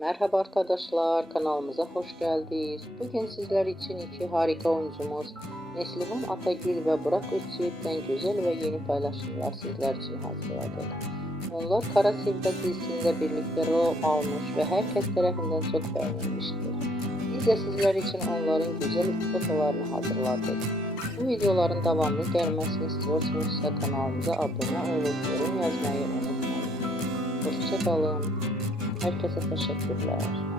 Merhaba arkadaşlar, kanalımıza hoş geldiniz. Bugün sizler için iki harika oyuncumuz Neslihan Atagül ve Burak Özçivit'ten güzel ve yeni paylaşımlar sizler için hazırladık. Onlar Kara Sevda dizisinde birlikte rol almış ve herkes tarafından çok beğenilmiştir. Biz de sizler için onların güzel fotolarını hazırladık. Bu videoların devamlı gelmesini istiyorsanız kanalımıza abone olup yorum yazmayı unutmayın. Hoşça kalın. Herkese teşekkürler.